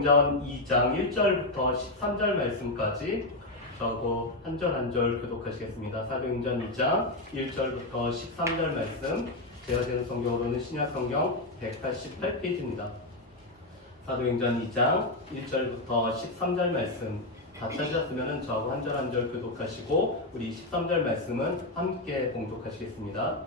사도행전 2장 1절부터 13절 말씀까지 저하고 한 절 한 절 교독하시겠습니다. 사도행전 2장 1절부터 13절 말씀, 제가 되는 성경으로는 신약성경 188페이지입니다. 사도행전 2장 1절부터 13절 말씀 다 찾으셨으면 저하고 한 절 한 절 교독하시고 우리 13절 말씀은 함께 봉독하시겠습니다.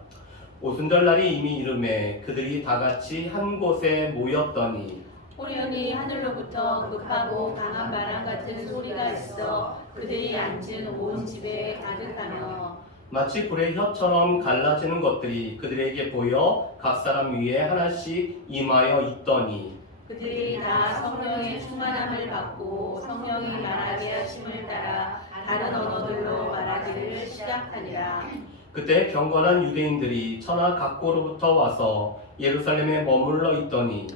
오순절날이 이미 이르매 그들이 다같이 한 곳에 모였더니 호련히 하늘로부터 급하고 강한 바람 같은 소리가 있어 그들이 앉은 온 집에 가득하며 마치 불의 혀처럼 갈라지는 것들이 그들에게 보여 각 사람 위에 하나씩 임하여 있더니 그들이 다 성령의 충만함을 받고 성령이 말하게 하심을 따라 다른 언어들로 말하기를 시작하니라. 그때 경건한 유대인들이 천하 각고로부터 와서 예루살렘에 머물러 있더니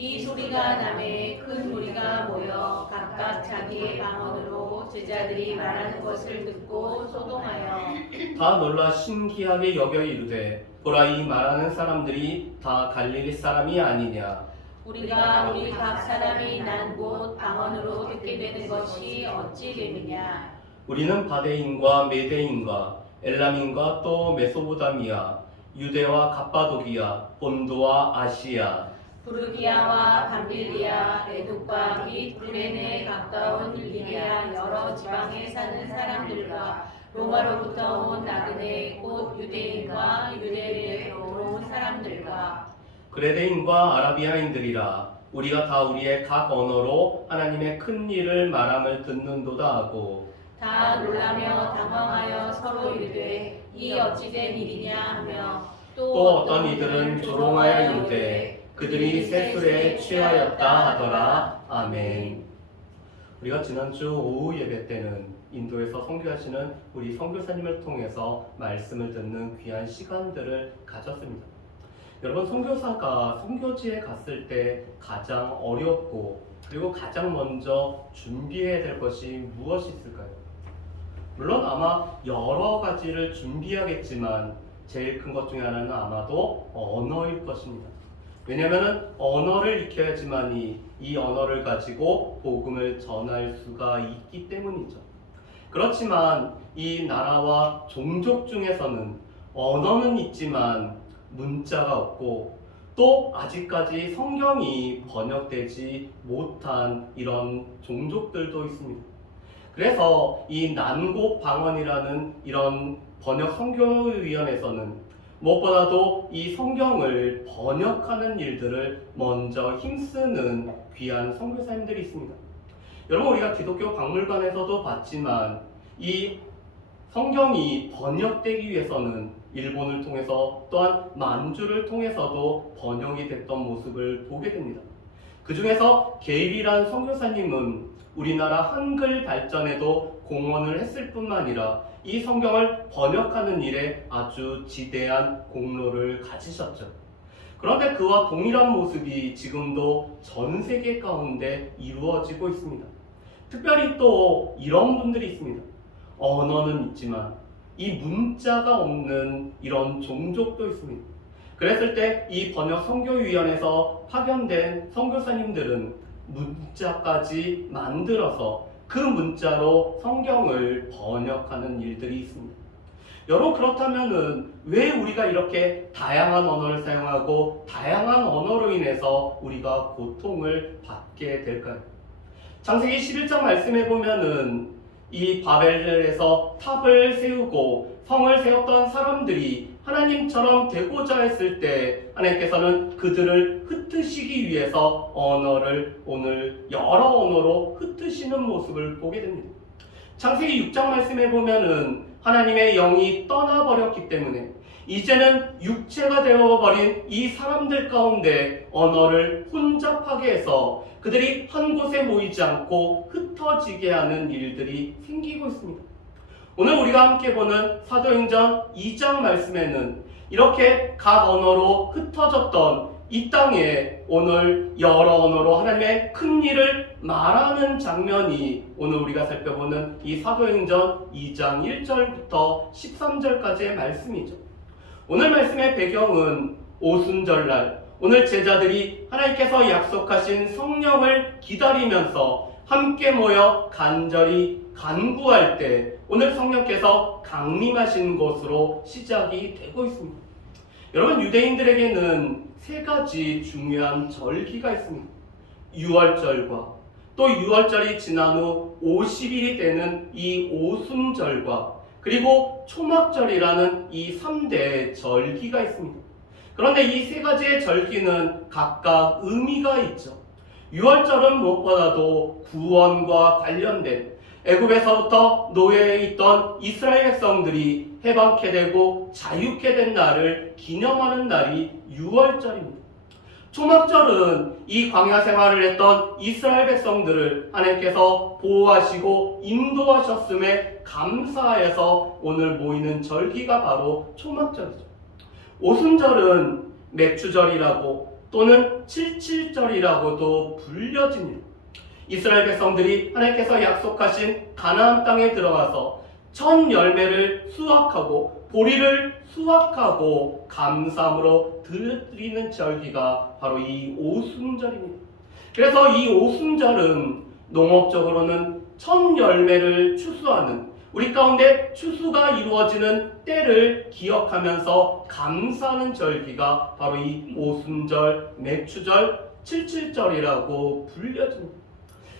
이 소리가 나매 큰 무리가 모여 각각 자기의 방언으로 제자들이 말하는 것을 듣고 소동하여 다 놀라 신기하게 여겨 이르되 보라, 이 말하는 사람들이 다 갈릴리 사람이 아니냐. 우리가 우리 각 사람이 난 곳 방언으로 듣게 되는 것이 어찌 됨이냐. 우리는 바데인과 메데인과 엘람인과 또 메소보다미아, 유대와 갑바도기아, 본도와 아시아, 부르기아와 밤빌리아, 에돔과 및 구레네에 가까운 리비아 여러 지방에 사는 사람들과 로마로부터 온 나그네 곧 유대인과 유대인으로 온 사람들과 그레데인과 아라비아인들이라. 우리가 다 우리의 각 언어로 하나님의 큰 일을 말함을 듣는도다 하고 다 놀라며 당황하여 서로 이르되 이 어찌된 일이냐 하며 또 어떤 이들은 조롱하여 이르되 그들이 새술에 취하였다 하더라. 아멘. 우리가 지난주 오후 예배 때는 인도에서 선교하시는 우리 선교사님을 통해서 말씀을 듣는 귀한 시간들을 가졌습니다. 여러분, 선교사가 선교지에 갔을 때 가장 어렵고 그리고 가장 먼저 준비해야 될 것이 무엇이 있을까요? 물론 아마 여러 가지를 준비하겠지만 제일 큰 것 중에 하나는 아마도 언어일 것입니다. 왜냐하면 언어를 익혀야지만이 이 언어를 가지고 복음을 전할 수가 있기 때문이죠. 그렇지만 이 나라와 종족 중에서는 언어는 있지만 문자가 없고 또 아직까지 성경이 번역되지 못한 이런 종족들도 있습니다. 그래서 이 난곡 방언이라는 이런 번역 선교위원회에서는 무엇보다도 이 성경을 번역하는 일들을 먼저 힘쓰는 귀한 선교사님들이 있습니다. 여러분, 우리가 기독교 박물관에서도 봤지만 이 성경이 번역되기 위해서는 일본을 통해서 또한 만주를 통해서도 번역이 됐던 모습을 보게 됩니다. 그 중에서 게일이라는 선교사님은 우리나라 한글 발전에도 공헌을 했을 뿐만 아니라 이 성경을 번역하는 일에 아주 지대한 공로를 가지셨죠. 그런데 그와 동일한 모습이 지금도 전 세계 가운데 이루어지고 있습니다. 특별히 또 이런 분들이 있습니다. 언어는 있지만 이 문자가 없는 이런 종족도 있습니다. 그랬을 때 이 번역 선교위원회에서 파견된 선교사님들은 문자까지 만들어서 그 문자로 성경을 번역하는 일들이 있습니다. 여러분, 그렇다면은 왜 우리가 이렇게 다양한 언어를 사용하고 다양한 언어로 인해서 우리가 고통을 받게 될까요? 창세기 11장 말씀해 보면은 이 바벨에서 탑을 세우고 성을 세웠던 사람들이 하나님처럼 되고자 했을 때 하나님께서는 그들을 흩으시기 위해서 언어를 오늘 여러 언어로 흩으시는 모습을 보게 됩니다. 창세기 6장 말씀해 보면은 하나님의 영이 떠나버렸기 때문에 이제는 육체가 되어버린 이 사람들 가운데 언어를 혼잡하게 해서 그들이 한 곳에 모이지 않고 흩어지게 하는 일들이 생기고 있습니다. 오늘 우리가 함께 보는 사도행전 2장 말씀에는 이렇게 각 언어로 흩어졌던 이 땅에 오늘 여러 언어로 하나님의 큰 일을 말하는 장면이 오늘 우리가 살펴보는 이 사도행전 2장 1절부터 13절까지의 말씀이죠. 오늘 말씀의 배경은 오순절날, 오늘 제자들이 하나님께서 약속하신 성령을 기다리면서 함께 모여 간절히 간구할 때 오늘 성령께서 강림하신 것으로 시작이 되고 있습니다. 여러분, 유대인들에게는 세 가지 중요한 절기가 있습니다. 유월절과 또 유월절이 지난 후 50일이 되는 이 오순절과 그리고 초막절이라는 이 3대 절기가 있습니다. 그런데 이 세 가지의 절기는 각각 의미가 있죠. 유월절은 무엇보다도 구원과 관련된 애굽에서부터 노예에 있던 이스라엘 백성들이 해방케 되고 자유케 된 날을 기념하는 날이 유월절입니다. 초막절은 이 광야 생활을 했던 이스라엘 백성들을 하나님께서 보호하시고 인도하셨음에 감사해서 오늘 모이는 절기가 바로 초막절이죠. 오순절은 맥추절이라고 또는 칠칠절이라고도 불려집니다. 이스라엘 백성들이 하나님께서 약속하신 가나안 땅에 들어가서 첫 열매를 수확하고 보리를 수확하고 감사함으로 드리는 절기가 바로 이 오순절입니다. 그래서 이 오순절은 농업적으로는 첫 열매를 추수하는, 우리 가운데 추수가 이루어지는 때를 기억하면서 감사하는 절기가 바로 이 오순절, 맥추절, 칠칠절이라고 불려집니다.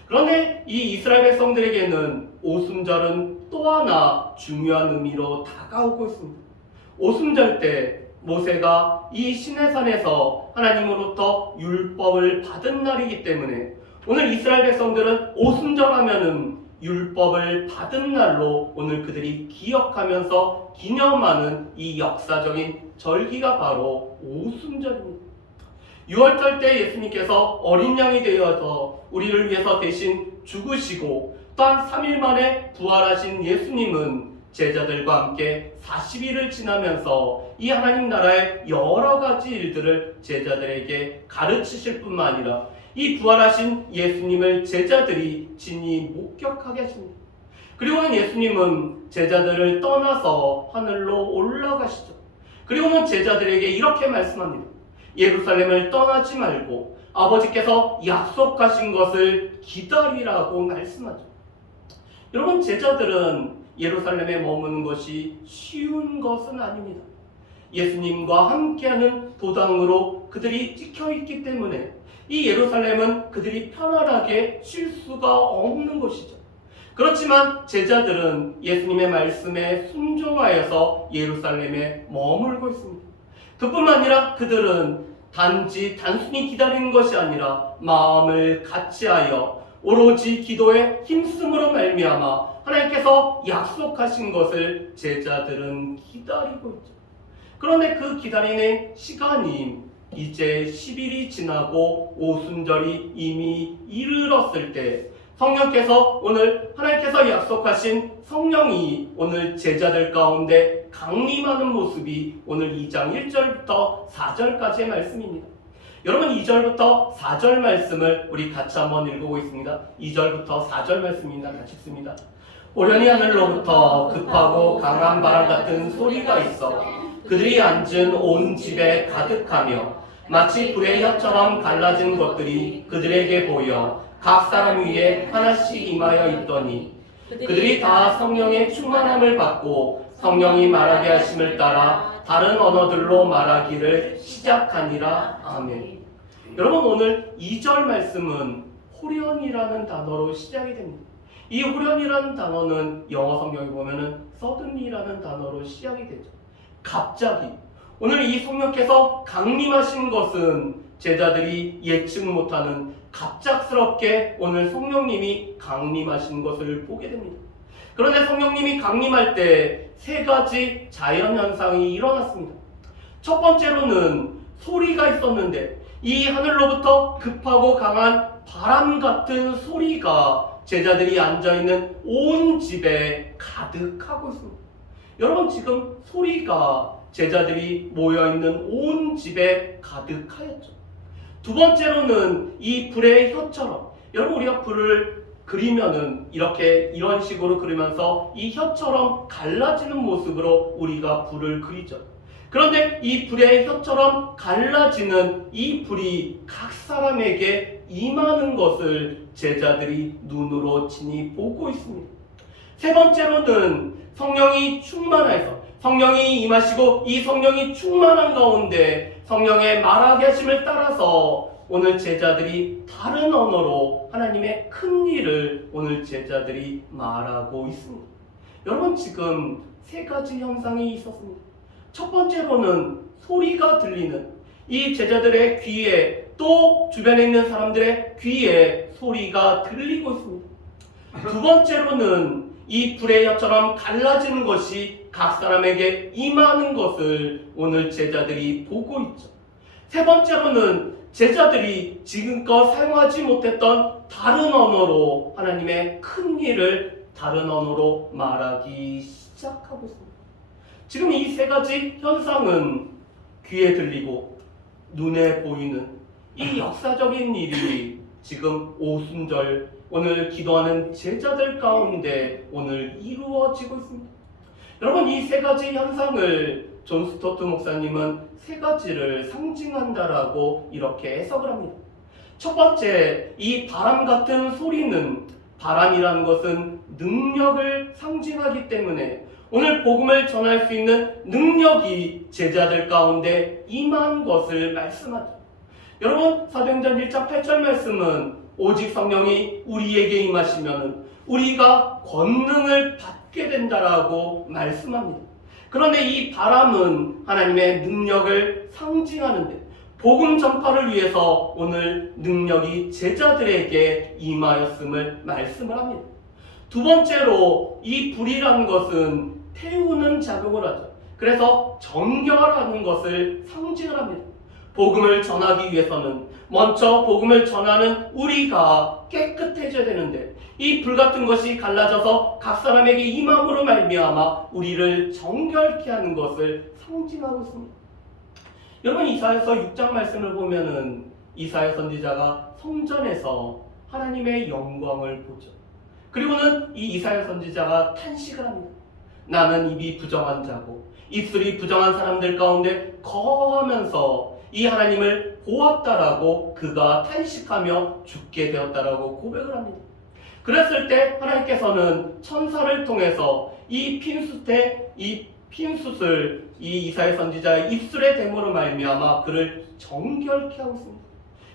그런데 이 이스라엘 백성들에게는 오순절은 또 하나 중요한 의미로 다가오고 있습니다. 오순절 때 모세가 이 시내산에서 하나님으로부터 율법을 받은 날이기 때문에 오늘 이스라엘 백성들은 오순절 하면은 율법을 받은 날로 오늘 그들이 기억하면서 기념하는 이 역사적인 절기가 바로 오순절입니다. 유월절 때 예수님께서 어린 양이 되어서 우리를 위해서 대신 죽으시고 또한 3일 만에 부활하신 예수님은 제자들과 함께 40일을 지나면서 이 하나님 나라의 여러 가지 일들을 제자들에게 가르치실 뿐만 아니라 이 부활하신 예수님을 제자들이 친히 목격하게 하십니다. 그리고는 예수님은 제자들을 떠나서 하늘로 올라가시죠. 그리고는 제자들에게 이렇게 말씀합니다. 예루살렘을 떠나지 말고 아버지께서 약속하신 것을 기다리라고 말씀하죠. 여러분, 제자들은 예루살렘에 머무는 것이 쉬운 것은 아닙니다. 예수님과 함께하는 도당으로 그들이 찍혀있기 때문에 이 예루살렘은 그들이 편안하게 쉴 수가 없는 곳이죠. 그렇지만 제자들은 예수님의 말씀에 순종하여서 예루살렘에 머물고 있습니다. 그뿐만 아니라 그들은 단순히 기다리는 것이 아니라 마음을 같이하여 오로지 기도에 힘쓰므로 말미암아 하나님께서 약속하신 것을 제자들은 기다리고 있죠. 그런데 그 기다리는 시간이 이제 10일이 지나고 오순절이 이미 이르렀을 때 성령께서 오늘 하나님께서 약속하신 성령이 오늘 제자들 가운데 강림하는 모습이 오늘 2장 1절부터 4절까지의 말씀입니다. 여러분, 2절부터 4절 말씀을 우리 같이 한번 읽어보겠습니다. 2절부터 4절 말씀입니다. 같이 읽습니다. 호련히 하늘로부터 급하고 강한 바람 같은 소리가 있어 그들이 앉은 온 집에 가득하며 마치 불의 혀처럼 갈라진 것들이 그들에게 보여 각 사람 위에 하나씩 임하여 있더니 그들이 다 성령의 충만함을 받고 성령이 말하게 하심을 따라 다른 언어들로 말하기를 시작하니라. 아멘. 여러분, 오늘 2절 말씀은 호련이라는 단어로 시작이 됩니다. 이 호련이라는 단어는 영어 성경에 보면은 suddenly라는 단어로 시작이 되죠. 갑자기. 오늘 이 성령께서 강림하신 것은 제자들이 예측 못하는 갑작스럽게 오늘 성령님이 강림하신 것을 보게 됩니다. 그런데 성령님이 강림할 때 세 가지 자연현상이 일어났습니다. 첫 번째로는 소리가 있었는데 이 하늘로부터 급하고 강한 바람 같은 소리가 제자들이 앉아있는 온 집에 가득하고 있습니다. 여러분, 지금 소리가 제자들이 모여있는 온 집에 가득하였죠. 두 번째로는 이 불의 혀처럼, 여러분, 우리가 불을 그리면은 이런 식으로 그리면서 이 혀처럼 갈라지는 모습으로 우리가 불을 그리죠. 그런데 이 불의 혀처럼 갈라지는 이 불이 각 사람에게 임하는 것을 제자들이 눈으로 친히 보고 있습니다. 세 번째로는 성령이 충만하여서 성령이 임하시고 이 성령이 충만한 가운데 성령의 말하게 하심을 따라서 오늘 제자들이 다른 언어로 하나님의 큰 일을 오늘 제자들이 말하고 있습니다. 여러분, 지금 세 가지 현상이 있었습니다. 첫 번째로는 소리가 들리는 이 제자들의 귀에, 또 주변에 있는 사람들의 귀에 소리가 들리고 있습니다. 두 번째로는 이 불의 혀처럼 갈라지는 것이 각 사람에게 임하는 것을 오늘 제자들이 보고 있죠. 세 번째로는 제자들이 지금껏 사용하지 못했던 다른 언어로 하나님의 큰 일을 다른 언어로 말하기 시작하고 있습니다. 지금 이 세 가지 현상은 귀에 들리고 눈에 보이는 이 역사적인 일이 지금 오순절 오늘 기도하는 제자들 가운데 오늘 이루어지고 있습니다. 여러분, 이 세 가지 현상을 존 스토트 목사님은 세 가지를 상징한다라고 이렇게 해석을 합니다. 첫 번째, 이 바람 같은 소리는, 바람이라는 것은 능력을 상징하기 때문에 오늘 복음을 전할 수 있는 능력이 제자들 가운데 임한 것을 말씀하죠. 여러분, 사도행전 1장 8절 말씀은 오직 성령이 우리에게 임하시면 우리가 권능을 받게 된다라고 말씀합니다. 그런데 이 바람은 하나님의 능력을 상징하는데 복음 전파를 위해서 오늘 능력이 제자들에게 임하였음을 말씀을 합니다. 두 번째로 이 불이라는 것은 태우는 작용을 하죠. 그래서 정결하는 것을 상징을 합니다. 복음을 전하기 위해서는 먼저 복음을 전하는 우리가 깨끗해져야 되는데 이 불 같은 것이 갈라져서 각 사람에게 임함으로 말미암아 우리를 정결케 하는 것을 상징하고 있습니다. 여러분, 이사야서 6장 말씀을 보면은 이사야 선지자가 성전에서 하나님의 영광을 보죠. 그리고는 이 이사야 선지자가 탄식을 합니다. 나는 입이 부정한 자고 입술이 부정한 사람들 가운데 거하면서 이 하나님을 보았다라고 그가 탄식하며 죽게 되었다라고 고백을 합니다. 그랬을 때 하나님께서는 천사를 통해서 이 핀숫을 이 이사야 선지자의 입술의 됨으로 말미암아 그를 정결케 하고 있습니다.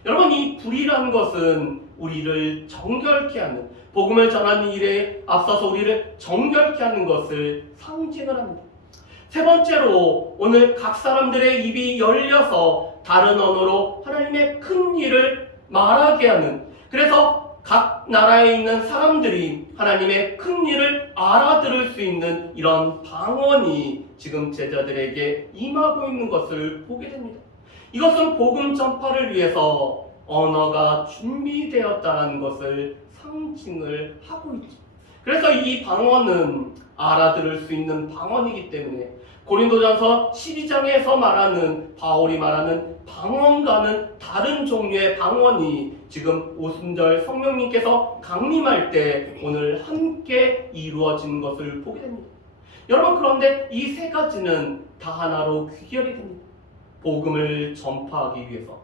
여러분, 이 불이라는 것은 우리를 정결케 하는, 복음을 전하는 일에 앞서서 우리를 정결케 하는 것을 상징을 합니다. 세 번째로 오늘 각 사람들의 입이 열려서 다른 언어로 하나님의 큰 일을 말하게 하는, 그래서 각 나라에 있는 사람들이 하나님의 큰 일을 알아들을 수 있는 이런 방언이 지금 제자들에게 임하고 있는 것을 보게 됩니다. 이것은 복음 전파를 위해서 언어가 준비되었다는 것을 상징을 하고 있죠. 그래서 이 방언은 알아들을 수 있는 방언이기 때문에 고린도전서 12장에서 말하는, 바울이 말하는 방언과는 다른 종류의 방언이 지금 오순절 성령님께서 강림할 때 오늘 함께 이루어지는 것을 보게 됩니다. 여러분, 그런데 이 세 가지는 다 하나로 귀결이 됩니다. 복음을 전파하기 위해서,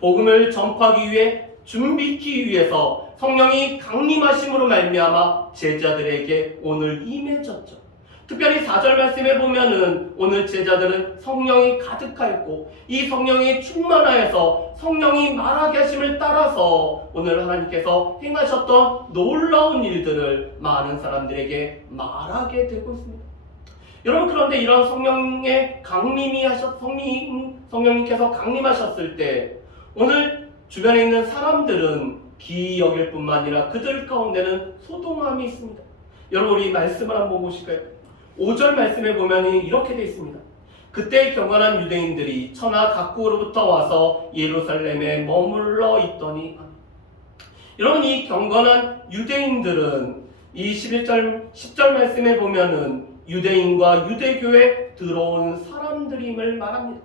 복음을 전파하기 위해 준비하기 위해서 성령이 강림하심으로 말미암아 제자들에게 오늘 임해졌죠. 특별히 4절 말씀에 보면은 오늘 제자들은 성령이 가득하였고 이 성령이 충만하여서 성령이 말하게 하심을 따라서 오늘 하나님께서 행하셨던 놀라운 일들을 많은 사람들에게 말하게 되고 있습니다. 여러분, 그런데 이런 성령의 성령님께서 강림하셨을 때 오늘 주변에 있는 사람들은 기이 여길 뿐만 아니라 그들 가운데는 소동함이 있습니다. 여러분, 우리 말씀을 한번 보실까요? 5절 말씀에 보면 이렇게 되어 있습니다. 그때 경건한 유대인들이 천하 각국으로부터 와서 예루살렘에 머물러 있더니. 여러분, 이 경건한 유대인들은 이 10절 말씀에 보면은 유대인과 유대교에 들어온 사람들임을 말합니다.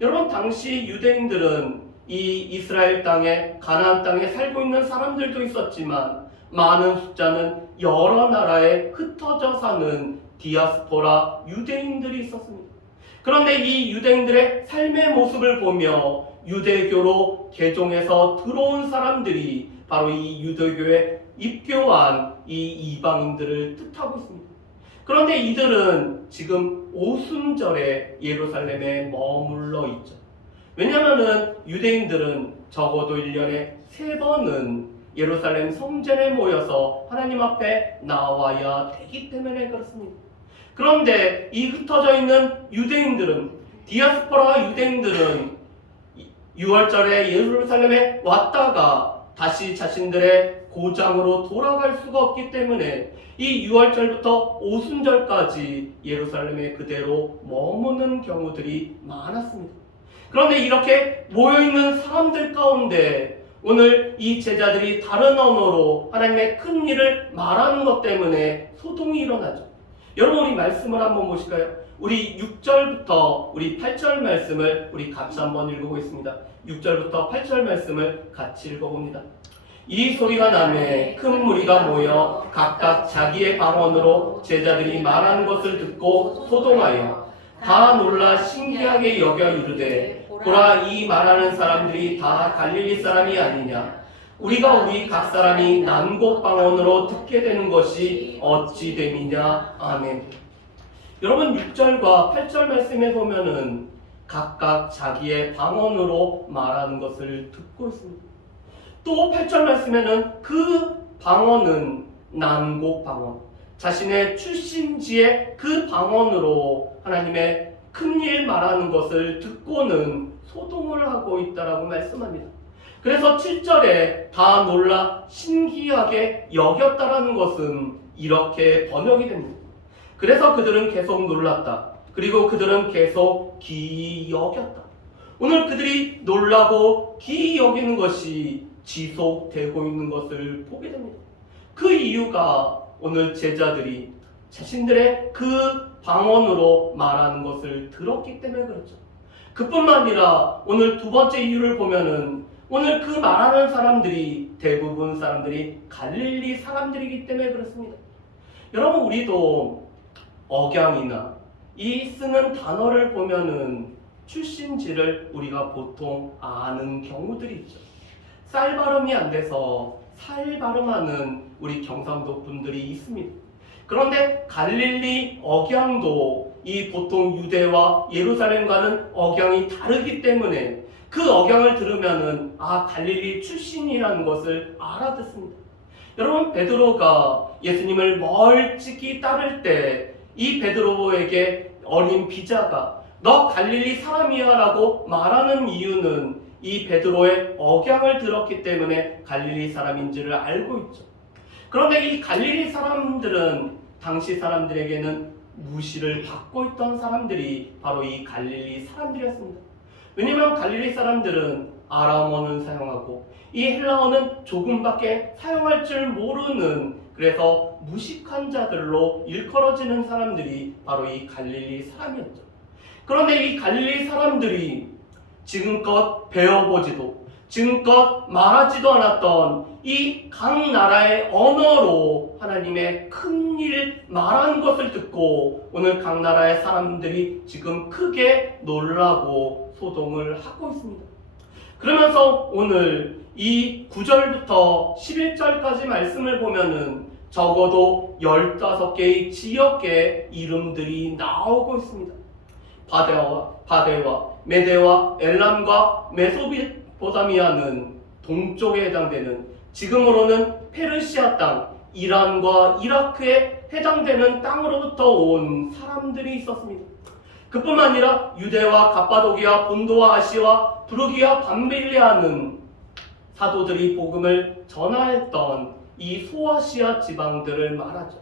여러분, 당시 유대인들은 이 이스라엘 땅에, 가나안 땅에 살고 있는 사람들도 있었지만 많은 숫자는 여러 나라에 흩어져 사는 디아스포라 유대인들이 있었습니다. 그런데 이 유대인들의 삶의 모습을 보며 유대교로 개종해서 들어온 사람들이 바로 이 유대교에 입교한 이 이방인들을 뜻하고 있습니다. 그런데 이들은 지금 오순절에 예루살렘에 머물러 있죠. 왜냐하면 유대인들은 적어도 1년에 3번은 예루살렘 성전에 모여서 하나님 앞에 나와야 되기 때문에 그렇습니다. 그런데 이 흩어져 있는 유대인들은, 디아스포라 유대인들은 6월절에 예루살렘에 왔다가 다시 자신들의 고장으로 돌아갈 수가 없기 때문에 이 6월절부터 오순절까지 예루살렘에 그대로 머무는 경우들이 많았습니다. 그런데 이렇게 모여있는 사람들 가운데 오늘 이 제자들이 다른 언어로 하나님의 큰 일을 말하는 것 때문에 소동이 일어나죠. 여러분, 우리 말씀을 한번 보실까요? 우리 6절부터 우리 8절 말씀을 우리 같이 한번 읽어보겠습니다. 6절부터 8절 말씀을 같이 읽어봅니다. 이 소리가 나매 큰 무리가 모여 각각 자기의 방언으로 제자들이 말하는 것을 듣고 소동하여 다 놀라 신기하게 여겨 이르되, 보라, 이 말하는 사람들이 다 갈릴리 사람이 아니냐? 우리가 우리 각 사람이 난곡 방언으로 듣게 되는 것이 어찌 됨이냐? 아멘. 여러분, 6절과 8절 말씀에 보면은 각각 자기의 방언으로 말하는 것을 듣고 있습니다. 또 8절 말씀에는 그 방언은 난곡 방언, 자신의 출신지의 그 방언으로 하나님의 큰일 말하는 것을 듣고는 소동을 하고 있다라고 말씀합니다. 그래서 7절에 다 놀라 신기하게 여겼다라는 것은 이렇게 번역이 됩니다. 그래서 그들은 계속 놀랐다. 그리고 그들은 계속 기이 여겼다. 오늘 그들이 놀라고 기이 여기는 것이 지속되고 있는 것을 보게 됩니다. 그 이유가 오늘 제자들이 자신들의 그 방언으로 말하는 것을 들었기 때문에 그렇죠. 그뿐만 아니라 오늘 두 번째 이유를 보면은 오늘 그 말하는 사람들이 대부분 사람들이 갈릴리 사람들이기 때문에 그렇습니다. 여러분, 우리도 억양이나 이 쓰는 단어를 보면은 출신지를 우리가 보통 아는 경우들이 있죠. 쌀 발음이 안 돼서 살 발음하는 우리 경상도 분들이 있습니다. 그런데 갈릴리 억양도 이 보통 유대와 예루살렘과는 억양이 다르기 때문에 그 억양을 들으면은 갈릴리 출신이라는 것을 알아듣습니다. 여러분, 베드로가 예수님을 멀찍이 따를 때 이 베드로에게 어린 비자가 너 갈릴리 사람이야 라고 말하는 이유는 이 베드로의 억양을 들었기 때문에 갈릴리 사람인지를 알고 있죠. 그런데 이 갈릴리 사람들은 당시 사람들에게는 무시를 받고 있던 사람들이 바로 이 갈릴리 사람들이었습니다. 왜냐하면 갈릴리 사람들은 아람어는 사용하고 이 헬라어는 조금밖에 사용할 줄 모르는, 그래서 무식한 자들로 일컬어지는 사람들이 바로 이 갈릴리 사람이었죠. 그런데 이 갈릴리 사람들이 지금껏 배워보지도 지금껏 말하지도 않았던 이 각 나라의 언어로 하나님의 큰일 말하는 것을 듣고 오늘 각 나라의 사람들이 지금 크게 놀라고 소동을 하고 있습니다. 그러면서 오늘 이 9절부터 11절까지 말씀을 보면은 적어도 15개의 지역의 이름들이 나오고 있습니다. 바데와 메데와 엘람과 메소포타미아는 동쪽에 해당되는, 지금으로는 페르시아 땅, 이란과 이라크에 해당되는 땅으로부터 온 사람들이 있었습니다. 그뿐만 아니라 유대와 갑바도기아, 본도와 아시아, 브루기아, 밤빌리아는 사도들이 복음을 전하였던 이 소아시아 지방들을 말하죠.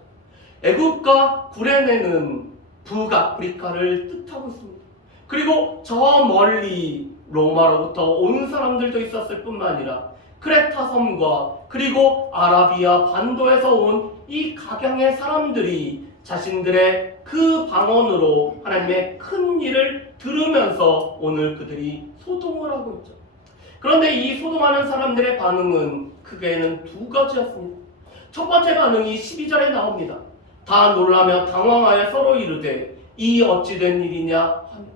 애굽과 구레네는 북아프리카를 뜻하고 있습니다. 그리고 저 멀리 로마로부터 온 사람들도 있었을 뿐만 아니라 크레타 섬과 그리고 아라비아 반도에서 온 이 각양의 사람들이 자신들의 그 방언으로 하나님의 큰 일을 들으면서 오늘 그들이 소동을 하고 있죠. 그런데 이 소동하는 사람들의 반응은 크게는 두 가지였습니다. 첫 번째 반응이 12절에 나옵니다. 다 놀라며 당황하여 서로 이르되 이 어찌된 일이냐 하며,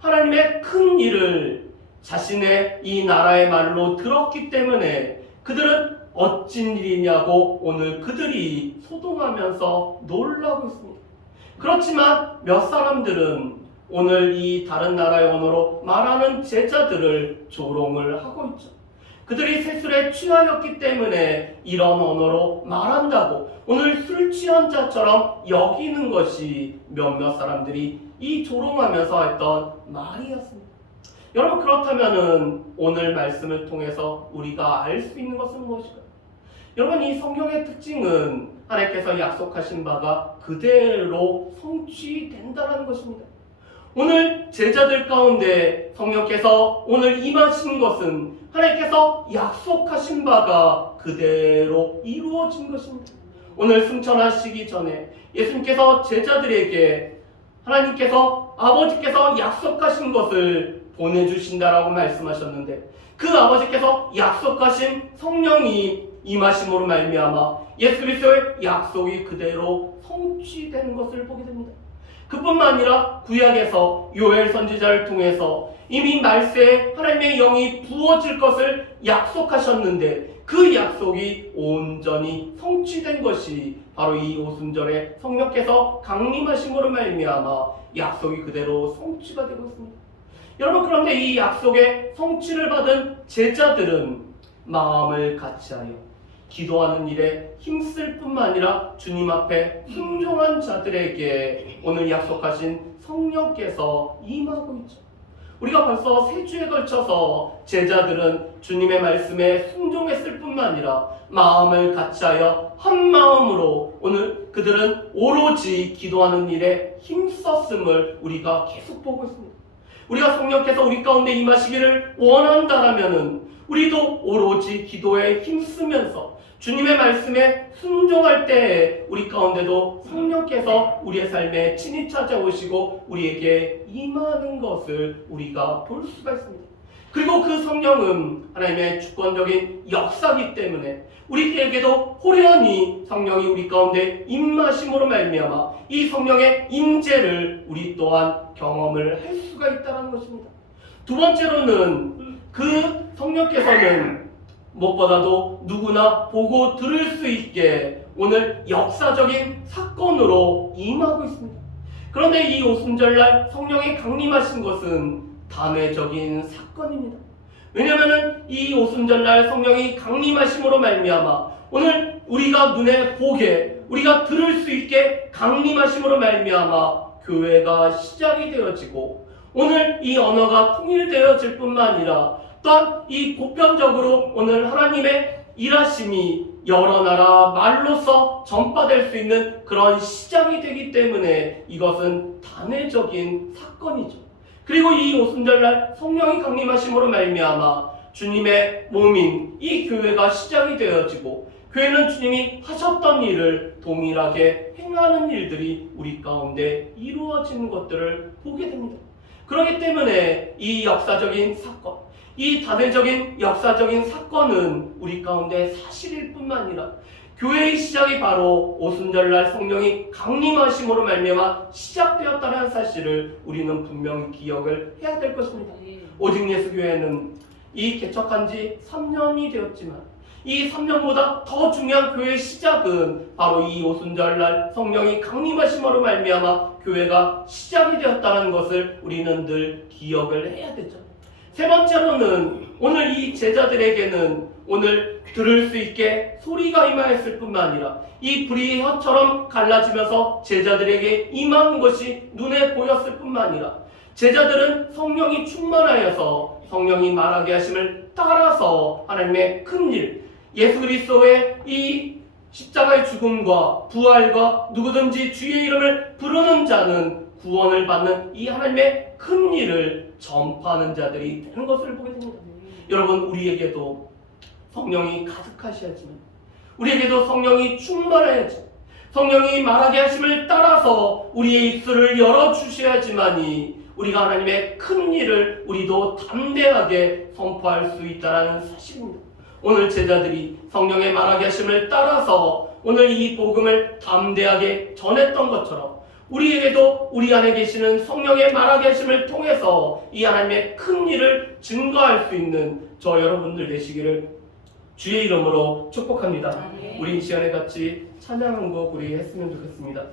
하나님의 큰 일을 자신의 이 나라의 말로 들었기 때문에 그들은 어찐 일이냐고 오늘 그들이 소동하면서 놀라고 있습니다. 그렇지만 몇 사람들은 오늘 이 다른 나라의 언어로 말하는 제자들을 조롱을 하고 있죠. 그들이 세술에 취하였기 때문에 이런 언어로 말한다고 오늘 술 취한 자처럼 여기는 것이 몇몇 사람들이 이 조롱하면서 했던 말이었습니다. 여러분, 그렇다면은 오늘 말씀을 통해서 우리가 알 수 있는 것은 무엇일까요? 여러분, 이 성경의 특징은 하나님께서 약속하신 바가 그대로 성취된다는 것입니다. 오늘 제자들 가운데 성령께서 오늘 임하신 것은 하나님께서 약속하신 바가 그대로 이루어진 것입니다. 오늘 승천하시기 전에 예수님께서 제자들에게 하나님께서 아버지께서 약속하신 것을 보내주신다라고 말씀하셨는데 그 아버지께서 약속하신 성령이 임하심으로 말미암아 예수 그리스도의 약속이 그대로 성취된 것을 보게 됩니다. 그뿐만 아니라 구약에서 요엘 선지자를 통해서 이미 말세에 하나님의 영이 부어질 것을 약속하셨는데 그 약속이 온전히 성취된 것이 바로 이 오순절에 성령께서 강림하심으로 말미암아 약속이 그대로 성취가 되고 있습니다. 여러분, 그런데 이 약속의 성취를 받은 제자들은 마음을 같이하여 기도하는 일에 힘쓸 뿐만 아니라 주님 앞에 순종한 자들에게 오늘 약속하신 성령께서 임하고 있죠. 우리가 벌써 3주에 걸쳐서 제자들은 주님의 말씀에 순종했을 뿐만 아니라 마음을 같이하여 한 마음으로 오늘 그들은 오로지 기도하는 일에 힘썼음을 우리가 계속 보고 있습니다. 우리가 성령께서 우리 가운데 임하시기를 원한다라면은 우리도 오로지 기도에 힘쓰면서 주님의 말씀에 순종할 때에 우리 가운데도 성령께서 우리의 삶에 친히 찾아오시고 우리에게 임하는 것을 우리가 볼 수가 있습니다. 그리고 그 성령은 하나님의 주권적인 역사이기 때문에 우리에게도 호련히 성령이 우리 가운데 임하심으로 말미암아 이 성령의 임재를 우리 또한 경험을 할 수가 있다는 것입니다. 두 번째로는 그 성령께서는 무엇보다도 누구나 보고 들을 수 있게 오늘 역사적인 사건으로 임하고 있습니다. 그런데 이 오순절날 성령이 강림하신 것은 단회적인 사건입니다. 왜냐하면 이 오순절날 성령이 강림하심으로 말미암아 오늘 우리가 눈에 보게 우리가 들을 수 있게 강림하심으로 말미암아 교회가 시작이 되어지고 오늘 이 언어가 통일되어질 뿐만 아니라 또한 이 보편적으로 오늘 하나님의 일하심이 여러 나라 말로서 전파될 수 있는 그런 시작이 되기 때문에 이것은 단회적인 사건이죠. 그리고 이 오순절날 성령이 강림하심으로 말미암아 주님의 몸인 이 교회가 시작이 되어지고 교회는 주님이 하셨던 일을 동일하게 행하는 일들이 우리 가운데 이루어지는 것들을 보게 됩니다. 그렇기 때문에 이 역사적인 사건, 이 단회적인 역사적인 사건은 우리 가운데 사실일 뿐만 아니라 교회의 시작이 바로 오순절날 성령이 강림하심으로 말미암아 시작되었다는 사실을 우리는 분명히 기억을 해야 될 것입니다. 오직 예수교회는 이 개척한 지 3년이 되었지만 이 3년보다 더 중요한 교회의 시작은 바로 이 오순절날 성령이 강림하심으로 말미암아 교회가 시작이 되었다는 것을 우리는 늘 기억을 해야 되죠. 세 번째로는 오늘 이 제자들에게는 오늘 들을 수 있게 소리가 임하였을 뿐만 아니라 이 불이 혀처럼 갈라지면서 제자들에게 임하는 것이 눈에 보였을 뿐만 아니라 제자들은 성령이 충만하여서 성령이 말하게 하심을 따라서 하나님의 큰 일, 예수 그리스도의 이 십자가의 죽음과 부활과 누구든지 주의 이름을 부르는 자는 구원을 받는 이 하나님의 큰 일을 전파하는 자들이 되는 것을 보게 됩니다. 여러분, 우리에게도 성령이 가득하셔야지만 우리에게도 성령이 충만해야지 성령이 말하게 하심을 따라서 우리의 입술을 열어주셔야지만이 우리가 하나님의 큰 일을 우리도 담대하게 선포할 수 있다는 사실입니다. 오늘 제자들이 성령의 말하게 하심을 따라서 오늘 이 복음을 담대하게 전했던 것처럼 우리에게도 우리 안에 계시는 성령의 말하게 하심을 통해서 이 하나님의 큰 일을 증거할 수 있는 저 여러분들 되시기를 주의 이름으로 축복합니다. 우리 이 시간에 같이 찬양 한 곡 우리 했으면 좋겠습니다.